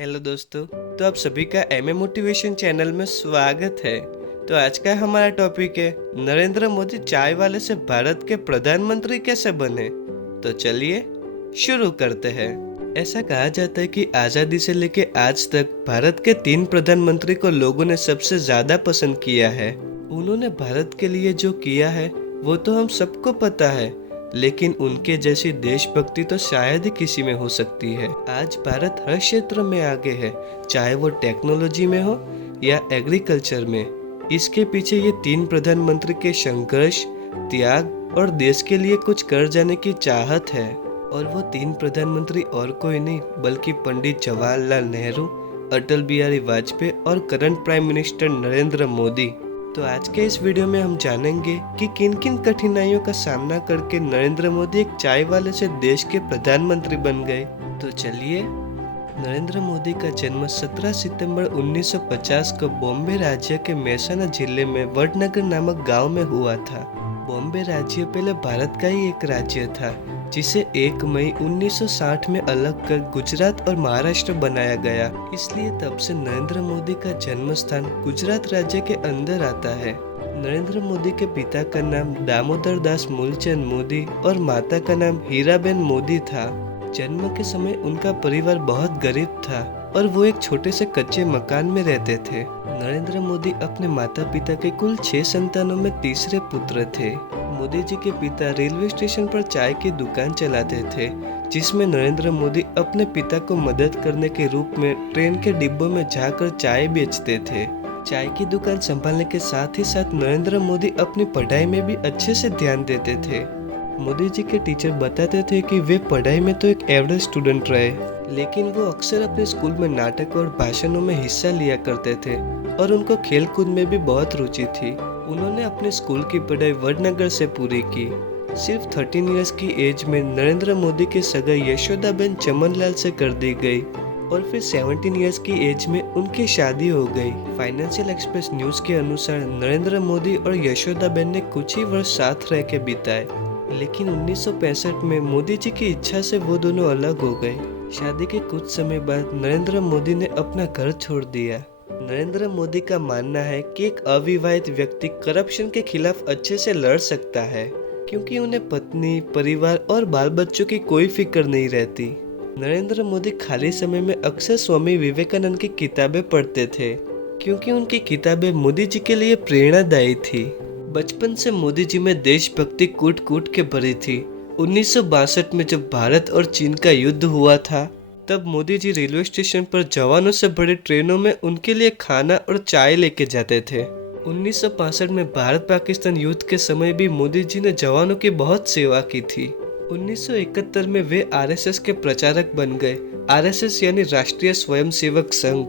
Hello दोस्तों, तो आप सभी का एमए मोटिवेशन चैनल में स्वागत है। तो आज का हमारा टॉपिक है नरेंद्र मोदी चाय वाले से भारत के प्रधानमंत्री कैसे बने। तो चलिए शुरू करते हैं। ऐसा कहा जाता है कि आज़ादी से लेकर आज तक भारत के 3 प्रधानमंत्री को लोगों ने सबसे ज़्यादा पसंद किया है। उन्होंने भारत के लिए जो किया है वो तो हम सबको पता है, लेकिन उनके जैसी देशभक्ति तो शायद ही किसी में हो सकती है। आज भारत हर क्षेत्र में आगे है, चाहे वो टेक्नोलॉजी में हो या एग्रीकल्चर में। इसके पीछे ये 3 प्रधानमंत्री के संघर्ष, त्याग और देश के लिए कुछ कर जाने की चाहत है। और वो 3 प्रधानमंत्री और कोई नहीं बल्कि पंडित जवाहरलाल नेहरू, अटल बिहारी वाजपेयी और current prime minister Narendra Modi. तो आज के इस वीडियो में हम जानेंगे कि किन किन कठिनाइयों का सामना करके नरेंद्र मोदी एक चाय वाले से देश के प्रधानमंत्री बन गए। तो चलिए। नरेंद्र मोदी का जन्म 17 सितंबर 1950 को बॉम्बे राज्य के मेहसाना जिले में वडनगर नामक गांव में हुआ था। बॉम्बे राज्य पहले भारत का ही एक राज्य था, जिसे 1 मई 1960 में अलग कर गुजरात और महाराष्ट्र बनाया गया। इसलिए तब से नरेंद्र मोदी का जन्म स्थान गुजरात राज्य के अंदर आता है। नरेंद्र मोदी के पिता का नाम दामोदर दास मूलचंद मोदी और माता का नाम हीराबेन मोदी था। जन्म के समय उनका परिवार बहुत गरीब था और वो एक छोटे से कच्चे मकान में रहते थे। नरेंद्र मोदी अपने माता पिता के कुल 6 संतानों में तीसरे पुत्र थे। मोदी जी के पिता रेलवे स्टेशन पर चाय की दुकान चलाते थे, जिसमें नरेंद्र मोदी अपने पिता को मदद करने के रूप में ट्रेन के डिब्बों में जाकर चाय बेचते थे। चाय की दुकान संभालने के साथ ही साथ नरेंद्र मोदी अपनी पढ़ाई में भी अच्छे से ध्यान देते थे। मोदी जी के टीचर बताते थे कि वे पढ़ाई में तो एक एवरेज स्टूडेंट रहे, लेकिन वो अक्सर अपने स्कूल में नाटक और भाषणों में हिस्सा लिया करते थे और उनको खेल कूद में भी बहुत रुचि थी। उन्होंने अपने स्कूल की पढ़ाई वडनगर से पूरी की। सिर्फ 13 इयर्स की एज में नरेंद्र मोदी की सगाई यशोदाबेन चमनलाल से कर दी गई और फिर 17 इयर्स की एज में उनकी शादी हो गई। फाइनेंशियल एक्सप्रेस न्यूज के अनुसार नरेंद्र मोदी और यशोदाबेन ने कुछ ही वर्ष साथ रह के बिताए, लेकिन 1965 में मोदी जी की इच्छा से वो दोनों अलग हो गए। शादी के कुछ समय बाद नरेंद्र मोदी ने अपना घर छोड़ दिया। नरेंद्र मोदी का मानना है कि एक अविवाहित व्यक्ति करप्शन के खिलाफ अच्छे से लड़ सकता है, क्योंकि उन्हें पत्नी, परिवार और बाल बच्चों की कोई फिक्र नहीं रहती। नरेंद्र मोदी खाली समय में अक्सर स्वामी विवेकानंद की किताबें पढ़ते थे, क्योंकि उनकी किताबें मोदी जी के लिए प्रेरणादायी थी। बचपन से मोदी जी में देशभक्ति कूट कूट के भरी थी। 1962 में जब भारत और चीन का युद्ध हुआ था, तब मोदी जी रेलवे स्टेशन पर जवानों से भरी ट्रेनों में उनके लिए खाना और चाय लेके जाते थे। 1965 में भारत पाकिस्तान युद्ध के समय भी मोदी जी ने जवानों की बहुत सेवा की थी। 1971 में वे आरएसएस के प्रचारक बन गए, आरएसएस यानी राष्ट्रीय स्वयंसेवक संघ।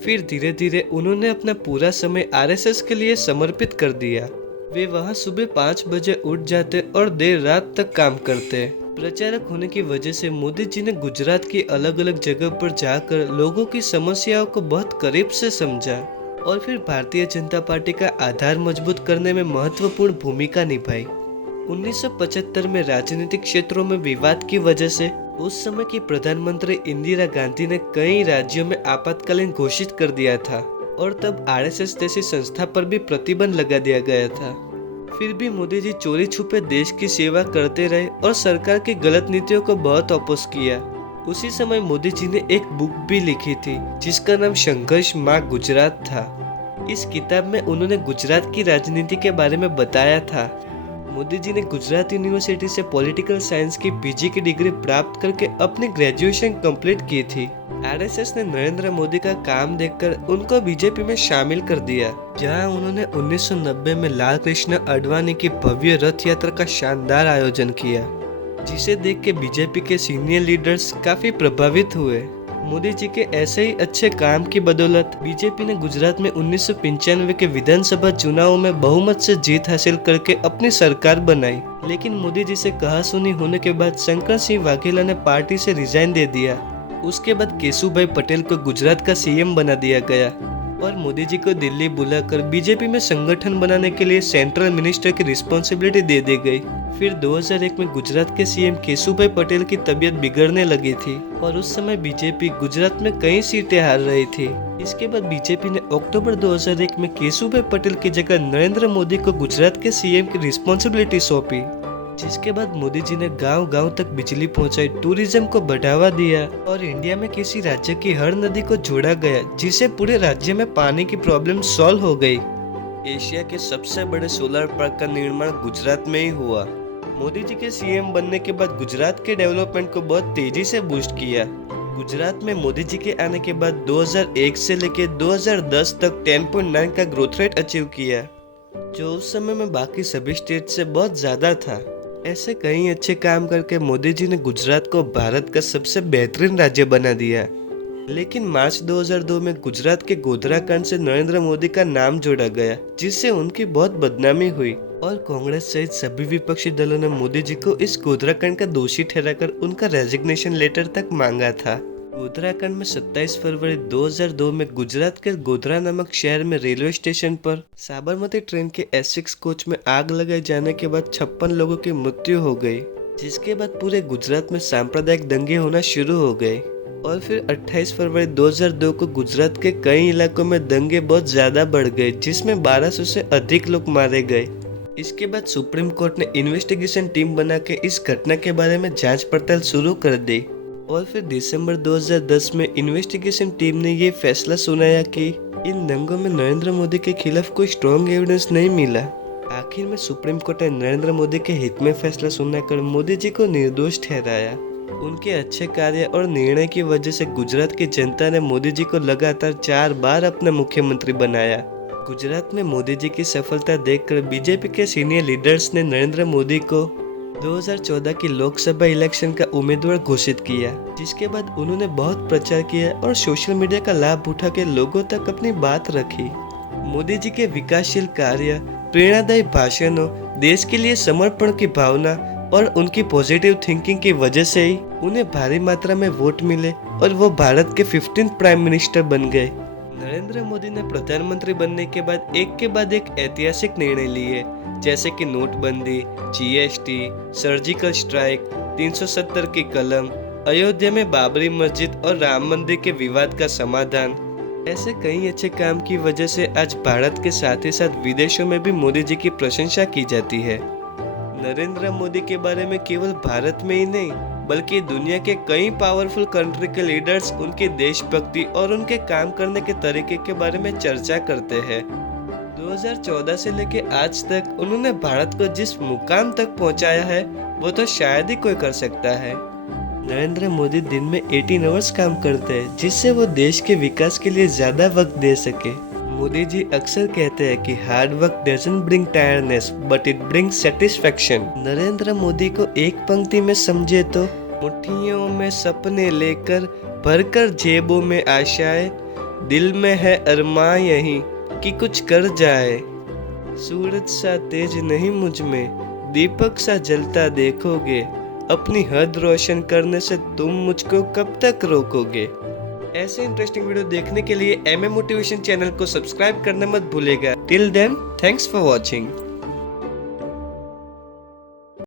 फिर धीरे धीरे उन्होंने अपना पूरा समय आरएसएस के लिए समर्पित कर दिया। वे वहां सुबह 5 बजे उठ जाते और देर रात तक काम करते। प्रचारक होने की वजह से मोदी जी ने गुजरात की अलग अलग जगह पर जाकर लोगों की समस्याओं को बहुत करीब से समझा और फिर भारतीय जनता पार्टी का आधार मजबूत करने में महत्वपूर्ण भूमिका निभाई। 1975 में राजनीतिक क्षेत्रों में विवाद की वजह से उस समय की प्रधानमंत्री इंदिरा गांधी ने कई राज्यों में आपातकालीन घोषित कर दिया था और तब आरएसएस जैसी संस्था पर भी प्रतिबंध लगा दिया गया था। फिर भी मोदी जी चोरी छुपे देश की सेवा करते रहे और सरकार की गलत नीतियों को बहुत अपोज किया। उसी समय मोदी जी ने एक बुक भी लिखी थी जिसका नाम संघर्ष माँ गुजरात था। इस किताब में उन्होंने गुजरात की राजनीति के बारे में बताया था। मोदी जी ने गुजरात यूनिवर्सिटी से पॉलिटिकल साइंस की पीजी की डिग्री प्राप्त करके अपनी ग्रेजुएशन कंप्लीट की थी। आरएसएस ने नरेंद्र मोदी का काम देखकर उनको बीजेपी में शामिल कर दिया, जहां उन्होंने 1990 में लाल कृष्ण आडवाणी की भव्य रथ यात्रा का शानदार आयोजन किया, जिसे देख के बीजेपी के सीनियर लीडर्स काफी प्रभावित हुए। मोदी जी के ऐसे ही अच्छे काम की बदौलत बीजेपी ने गुजरात में 1995 के विधानसभा चुनाव में बहुमत से जीत हासिल करके अपनी सरकार बनाई। लेकिन मोदी जी से कहासुनी होने के बाद शंकर सिंह वाघेला ने पार्टी से रिजाइन दे दिया। उसके बाद केशुभाई पटेल को गुजरात का सीएम बना दिया गया और मोदी जी को दिल्ली बुलाकर बीजेपी में संगठन बनाने के लिए सेंट्रल मिनिस्टर की रिस्पॉन्सिबिलिटी दे दी गई। फिर 2001 में गुजरात के सीएम केशुभाई पटेल की तबीयत बिगड़ने लगी थी और उस समय बीजेपी गुजरात में कई सीटें हार रही थी। इसके बाद बीजेपी ने अक्टूबर 2001 में केशुभाई पटेल की जगह नरेंद्र मोदी को गुजरात के सीएम की रिस्पॉन्सिबिलिटी सौंपी, जिसके बाद मोदी जी ने गांव-गांव तक बिजली पहुंचाई, टूरिज्म को बढ़ावा दिया और इंडिया में किसी राज्य की हर नदी को जोड़ा गया, जिससे पूरे राज्य में पानी की प्रॉब्लम सॉल्व हो गई। एशिया के सबसे बड़े सोलर पार्क का निर्माण गुजरात में ही हुआ। मोदी जी के सीएम बनने के बाद गुजरात के डेवलपमेंट को बहुत तेजी से बूस्ट किया। गुजरात में मोदी जी के आने के बाद 2001 से लेकर 2010 तक 10.9 का ग्रोथ रेट अचीव किया, जो उस समय में बाकी सभी स्टेट से बहुत ज्यादा था। ऐसे कई अच्छे काम करके मोदी जी ने गुजरात को भारत का सबसे बेहतरीन राज्य बना दिया। लेकिन मार्च 2002 में गुजरात के गोधरा कांड से नरेंद्र मोदी का नाम जोड़ा गया, जिससे उनकी बहुत बदनामी हुई और कांग्रेस सहित सभी विपक्षी दलों ने मोदी जी को इस गोधरा कांड का दोषी ठहराकर उनका रेजिग्नेशन लेटर तक मांगा था। गोधरा कांड में 27 फरवरी 2002 में गुजरात के गोधरा नामक शहर में रेलवे स्टेशन पर साबरमती ट्रेन के S6 कोच में आग लगाए जाने के बाद 56 लोगों की मृत्यु हो गई, जिसके बाद पूरे गुजरात में सांप्रदायिक दंगे होना शुरू हो गए। और फिर 28 फरवरी 2002 को गुजरात के कई इलाकों में दंगे बहुत ज्यादा बढ़ गए, जिसमें 1200 से अधिक लोग मारे गए। इसके बाद सुप्रीम कोर्ट ने इन्वेस्टिगेशन टीम बना के इस घटना के बारे में जांच पड़ताल शुरू कर दी और फिर दिसंबर 2010 में इन्वेस्टिगेशन टीम ने ये फैसला सुनाया कि इन दंगों में नरेंद्र मोदी के खिलाफ कोई स्ट्रॉन्ग एविडेंस नहीं मिला। आखिर में सुप्रीम कोर्ट ने नरेंद्र मोदी के हित में फैसला सुनाकर मोदी जी को निर्दोष ठहराया। उनके अच्छे कार्य और निर्णय की वजह से गुजरात की जनता ने मोदी जी को लगातार 4 बार अपना मुख्यमंत्री बनाया। गुजरात में मोदी जी की सफलता देखकर बीजेपी के सीनियर लीडर्स ने नरेंद्र मोदी को 2014 की लोकसभा इलेक्शन का उम्मीदवार घोषित किया, जिसके बाद उन्होंने बहुत प्रचार किया और सोशल मीडिया का लाभ उठा के लोगों तक अपनी बात रखी। मोदी जी के विकासशील कार्य, प्रेरणादायी भाषणों, देश के लिए समर्पण की भावना और उनकी पॉजिटिव थिंकिंग की वजह से ही उन्हें भारी मात्रा में वोट मिले और वो भारत के 15th प्राइम मिनिस्टर बन गए। नरेंद्र मोदी ने प्रधानमंत्री बनने के बाद एक ऐतिहासिक निर्णय लिए, जैसे कि नोटबंदी, GST, सर्जिकल स्ट्राइक, 370 की कलम, अयोध्या में बाबरी मस्जिद और राम मंदिर के विवाद का समाधान। ऐसे कई अच्छे काम की वजह से आज भारत के साथ ही साथ विदेशों में भी मोदी जी की प्रशंसा की जाती है। नरेंद्र मोदी के बारे में केवल भारत में ही नहीं बल्कि दुनिया के कई पावरफुल कंट्री के लीडर्स उनकी देशभक्ति और उनके काम करने के तरीके के बारे में चर्चा करते हैं। 2014 से लेकर आज तक उन्होंने भारत को जिस मुकाम तक पहुंचाया है वो तो शायद ही कोई कर सकता है। नरेंद्र मोदी दिन में 18 आवर्स काम करते हैं, जिससे वो देश के विकास के लिए ज्यादा वक्त दे सके। मोदी जी अक्सर कहते हैं कि hard work doesn't bring tiredness but it brings satisfaction. Narendra Modi को एक पंक्ति में समझे तो मुट्ठियों में सपने लेकर भरकर जेबों में आशाएं, दिल में है अरमां यही कि कुछ कर जाए। सूरज सा तेज नहीं मुझ में, दीपक सा जलता देखोगे, अपनी हद रोशन करने से तुम मुझको कब तक रोकोगे। ऐसे इंटरेस्टिंग वीडियो देखने के लिए MM मोटिवेशन चैनल को सब्सक्राइब करना मत भूलेगा। Till then, thanks for watching.